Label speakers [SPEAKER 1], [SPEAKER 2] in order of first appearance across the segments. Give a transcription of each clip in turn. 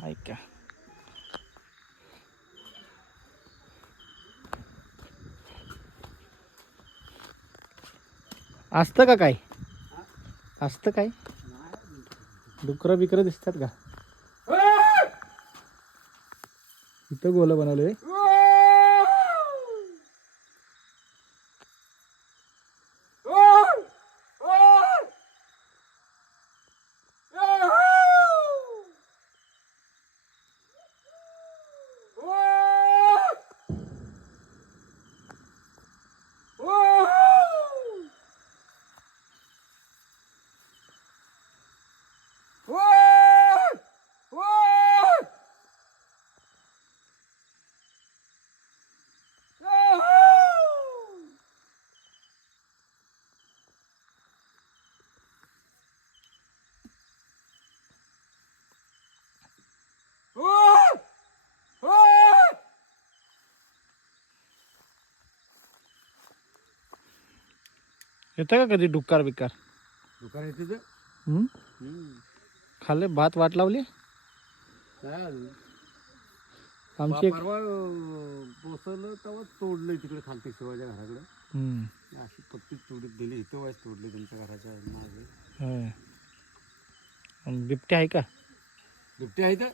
[SPEAKER 1] हाय का असतं का काय असतं काय डुकरं बिकरं दिसतात का? इथं गोलं बनवलं येतं का कधी डुक्कार बिक्कार?
[SPEAKER 2] दुकान तिथं
[SPEAKER 1] हम्म? खाल्ले? भात वाट लावली?
[SPEAKER 2] काय अजून?
[SPEAKER 1] आमची एक
[SPEAKER 2] परवा अं, पोचवलं तेव्हा तोडलंय तिकडे खालती शिवाच्या घराकडे. अशी पत्ती तोडीत दिली इथं वाईस तोडली तुमच्या घराच्या मागे.
[SPEAKER 1] होय. आणि बिबट्या आहे का?
[SPEAKER 2] बिबट्या आहे तर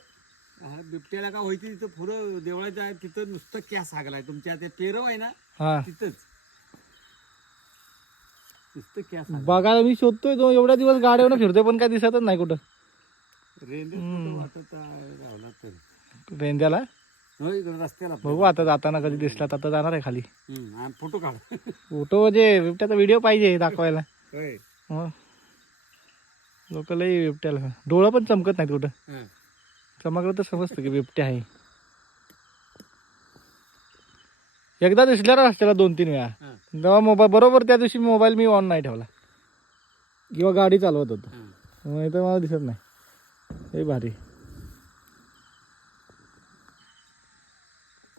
[SPEAKER 2] हा बिबट्याला का व्हायची तिथं पुढं देवळाच्या आहे तिथं नुसतं कॅस हागलाय. तुमच्या त्या पेरव आहे ना
[SPEAKER 1] हा.
[SPEAKER 2] तिथंच.
[SPEAKER 1] बघायला मी शोधतोय तो. एवढ्या दिवस गाड्यावर फिरतोय पण काय दिसतच नाही कुठं. रेंद्याला?
[SPEAKER 2] हो रस्त्याला
[SPEAKER 1] बघू आता जाताना कधी दिसला तर आता जाणार आहे खाली.
[SPEAKER 2] फोटो काढ.
[SPEAKER 1] फोटो म्हणजे बिबट्याचा व्हिडिओ पाहिजे दाखवायला.
[SPEAKER 2] होय.
[SPEAKER 1] लोक लई बिबट्याला डोळं पण चमकत नाहीत कुठं.
[SPEAKER 2] हा.
[SPEAKER 1] चमकलं तर समजतं की बिबट्या आहे. एकदा दिसल्या रस्त्याला दोन तीन वेळा
[SPEAKER 2] हा.
[SPEAKER 1] तेव्हा मोबाईल बरोबर त्या दिवशी मोबाईल मी ऑन नाही ठेवला किंवा गाडी चालवत होतो
[SPEAKER 2] हा.
[SPEAKER 1] मग इथं मला दिसत नाही हे भारी